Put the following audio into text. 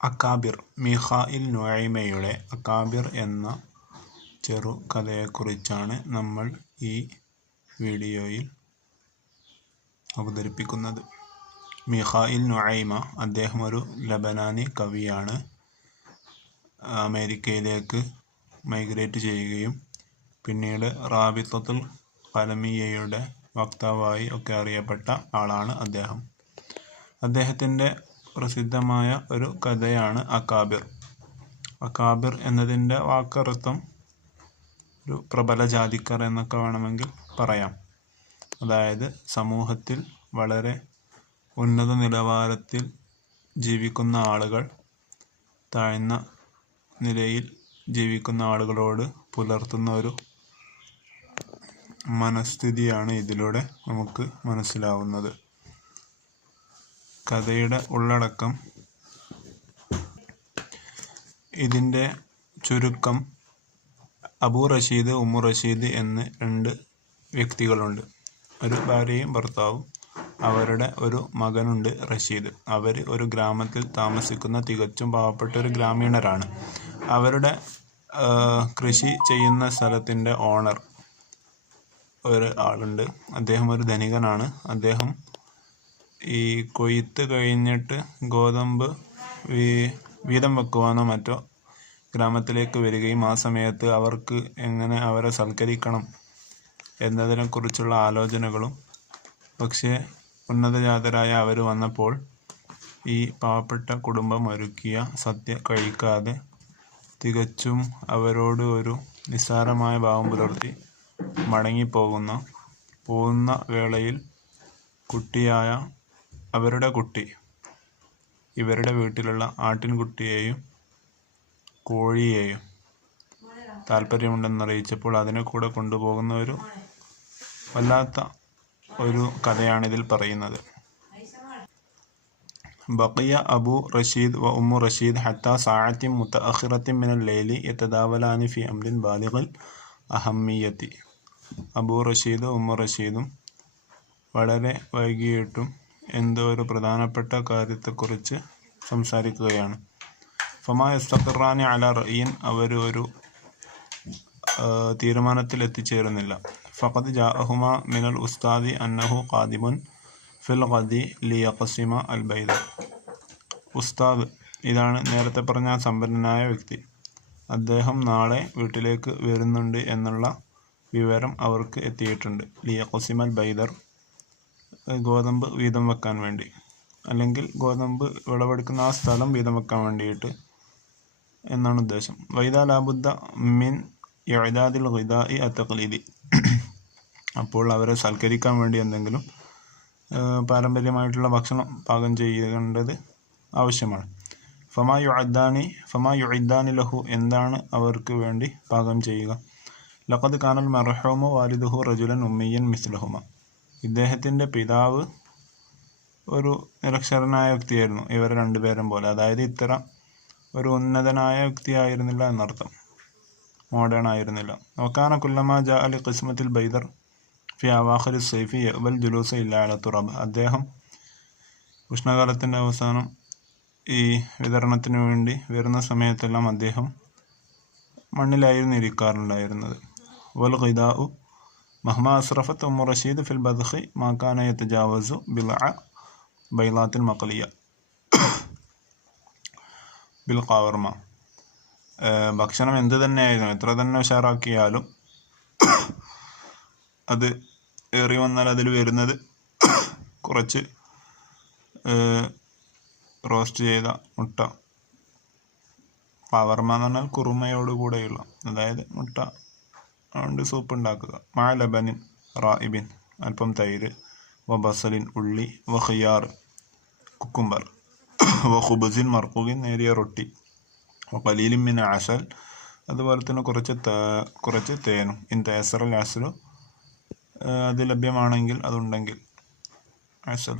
അക്കാബിർ മിഖായിൽ നുഐമയുടെ അക്കാബിർ എന്ന ചെറുകഥയെക്കുറിച്ചാണ് നമ്മൾ ഈ വീഡിയോയിൽ അവതരിപ്പിക്കുന്നത്. മിഖായിൽ നുഐമ അദ്ദേഹം ഒരു ലബനാനി കവിയാണ്. അമേരിക്കയിലേക്ക് മൈഗ്രേറ്റ് ചെയ്യുകയും പിന്നീട് റാബിത്തത്തുൽ ഖലമിയ്യയുടെ വക്താവായി ഒക്കെ അറിയപ്പെട്ട ആളാണ് അദ്ദേഹം. അദ്ദേഹത്തിൻ്റെ പ്രസിദ്ധമായ ഒരു കഥയാണ് അക്കാബിർ. അക്കാബിർ എന്നതിൻ്റെ വാക്കർത്ഥം ഒരു പ്രബല ജാതിക്കാർ എന്നൊക്കെ വേണമെങ്കിൽ പറയാം. അതായത് സമൂഹത്തിൽ വളരെ ഉന്നത നിലവാരത്തിൽ ജീവിക്കുന്ന ആളുകൾ താഴ്ന്ന നിലയിൽ ജീവിക്കുന്ന ആളുകളോട് പുലർത്തുന്ന ഒരു മനസ്ഥിതിയാണ് ഇതിലൂടെ നമുക്ക് മനസ്സിലാവുന്നത്. കഥയുടെ ഉള്ളടക്കം, ഇതിൻ്റെ ചുരുക്കം, അബൂ റഷീദ്, ഉമ്മു റഷീദ് എന്ന് രണ്ട് വ്യക്തികളുണ്ട്. ഒരു ഭാര്യയും ഭർത്താവും. അവരുടെ ഒരു മകനുണ്ട് റഷീദ്. അവർ ഒരു ഗ്രാമത്തിൽ താമസിക്കുന്ന തികച്ചും പാവപ്പെട്ട ഒരു ഗ്രാമീണരാണ്. അവരുടെ കൃഷി ചെയ്യുന്ന സ്ഥലത്തിൻ്റെ ഓണർ ഒരു ആളുണ്ട്. അദ്ദേഹം ഒരു ധനികനാണ്. അദ്ദേഹം ഈ കൊയ്ത്ത് കഴിഞ്ഞിട്ട് ഗോതമ്പ് വീതം വെക്കുവാനോ മറ്റോ ഗ്രാമത്തിലേക്ക് വരികയും ആ സമയത്ത് അവർക്ക് എങ്ങനെ അവരെ സൽക്കരിക്കണം എന്നതിനെക്കുറിച്ചുള്ള ആലോചനകളും, പക്ഷേ ഉന്നതജാതരായ അവർ വന്നപ്പോൾ ഈ പാവപ്പെട്ട കുടുംബം ഒരുക്കിയ സദ്യ കഴിക്കാതെ തികച്ചും അവരോട് ഒരു നിസ്സാരമായ ഭാവം പുലർത്തി മടങ്ങിപ്പോകുന്ന വേളയിൽ കുട്ടിയായ അവരുടെ കുട്ടി ഇവരുടെ വീട്ടിലുള്ള ആട്ടിൻകുട്ടിയെയും കോഴിയെയും താല്പര്യമുണ്ടെന്നറിയിച്ചപ്പോൾ അതിനെ കൂടെ കൊണ്ടുപോകുന്ന ഒരു വല്ലാത്ത ഒരു കഥയാണിതിൽ പറയുന്നത്. ബഖിയ അബൂ റഷീദ് വ ഉമ്മു റഷീദ് ഹത്താ സഅത്തിൻ മുതഅഖിറത്തിൻ മിനൽ ലൈലി യതദാവലാനി ഫി അംരിൻ ബാലിഗിൽ അഹമ്മിയത്തി. അബൂ റഷീദും ഉമ്മു റഷീദും വളരെ വൈകിയിട്ടും എന്തോ ഒരു പ്രധാനപ്പെട്ട കാര്യത്തെക്കുറിച്ച് സംസാരിക്കുകയാണ്. ഫമാ യസ്തഖിറാനി അലാ റഅയിൻ, അവർ ഒരു തീരുമാനത്തിൽ എത്തിച്ചേരുന്നില്ല. ഫഖദ് ജാഅഹുമാ മിനൽ ഉസ്താദി അന്നഹു ഖാദിമുൻ ഫിൽ ഗദി ലിയഖ്സിമ അൽ ബൈദ. ഉസ്താദ്, ഇതാണ് നേരത്തെ പറഞ്ഞ സമ്പന്നനായ വ്യക്തി, അദ്ദേഹം നാളെ വീട്ടിലേക്ക് വരുന്നുണ്ട് എന്നുള്ള വിവരം അവർക്ക് എത്തിയിട്ടുണ്ട്. ലിയഖ്സിമ അൽ ബൈദർ, ഗോതമ്പ് വീതം വെക്കാൻ വേണ്ടി, അല്ലെങ്കിൽ ഗോതമ്പ് വിളവെടുക്കുന്ന ആ സ്ഥലം വീതം വെക്കാൻ വേണ്ടിയിട്ട് എന്നാണ് ഉദ്ദേശം. വൈദാ ലാബുദ്ദ മിൻ ഇഅദാദിൽ ഗിദാഇ അത്തഖ്ലീദി, അപ്പോൾ അവരെ സൽക്കരിക്കാൻ വേണ്ടി എന്തെങ്കിലും പാരമ്പര്യമായിട്ടുള്ള ഭക്ഷണം പാകം ചെയ്യേണ്ടത് ആവശ്യമാണ്. ഫമാ യുഇദ്ദാനി ലഹു, എന്താണ് അവർക്ക് വേണ്ടി പാകം ചെയ്യുക? ലഖദ് കാനൽ മർഹൂമു വാലിദുഹു റജുലൻ ഉമ്മിയൻ മിസ്ലഹുമ, ഇദ്ദേഹത്തിൻ്റെ പിതാവ് ഒരു നിരക്ഷരനായ വ്യക്തിയായിരുന്നു ഇവർ രണ്ടുപേരും പോലെ. അതായത് ഇത്ര ഒരു ഉന്നതനായ വ്യക്തിയായിരുന്നില്ല എന്നർത്ഥം, മോഡേൺ ആയിരുന്നില്ല. വകാന കുല്ലമാ ജാഅ ലി ഖിസ്മത്തിൽ ബൈദർ ഫി അവാഖിരി സൈഫി യഖ്ബൽ ജുലൂസ ഇല്ലാ അല തുറബ്, അദ്ദേഹം ഉഷ്ണകാലത്തിൻ്റെ അവസാനം ഈ വിതരണത്തിന് വേണ്ടി വരുന്ന സമയത്തെല്ലാം അദ്ദേഹം മണ്ണിലായിരുന്നു ഇരിക്കാറുണ്ടായിരുന്നത്. വൽ ഖിദാഉ മഹ്മാ അസ്റഫത്ത് ഉമ്മു റഷീദ് ഫിൽ ബദ്ഖി മാ കാന യതജാവസു ബിൽഅ ബൈളാത്തിൽ മഖലിയ ബിൽ ഖവർമ, ഭക്ഷണം എന്ത് തന്നെയായിരുന്നു, എത്ര തന്നെ ഉഷാറാക്കിയാലും അത് ഏറി വന്നാൽ അതിൽ വരുന്നത് കുറച്ച് റോസ്റ്റ് ചെയ്ത മുട്ട, ഖവർമ എന്ന് പറഞ്ഞാൽ കുറുമയോട് കൂടെയുള്ള, അതായത് മുട്ട കൊണ്ട് സൂപ്പ് ഉണ്ടാക്കുക. മാ ലബനിൻ റായിബിൻ, അല്പം തൈര്, വ ബസലിൻ ഉള്ളി, വ ഖിയാർ കുക്കുംബർ, വ ഖുബ്സിൻ മർഖൂഖിൻ നേരിയ റൊട്ടി, വ ഖലീലിൻ മിൻ അസൽ, അതുപോലെ തന്നെ കുറച്ച് തേനും. ഇൻ തയസ്സറൽ അസ്ലു, അത് ലഭ്യമാണെങ്കിൽ അതുണ്ടെങ്കിൽ അസൽ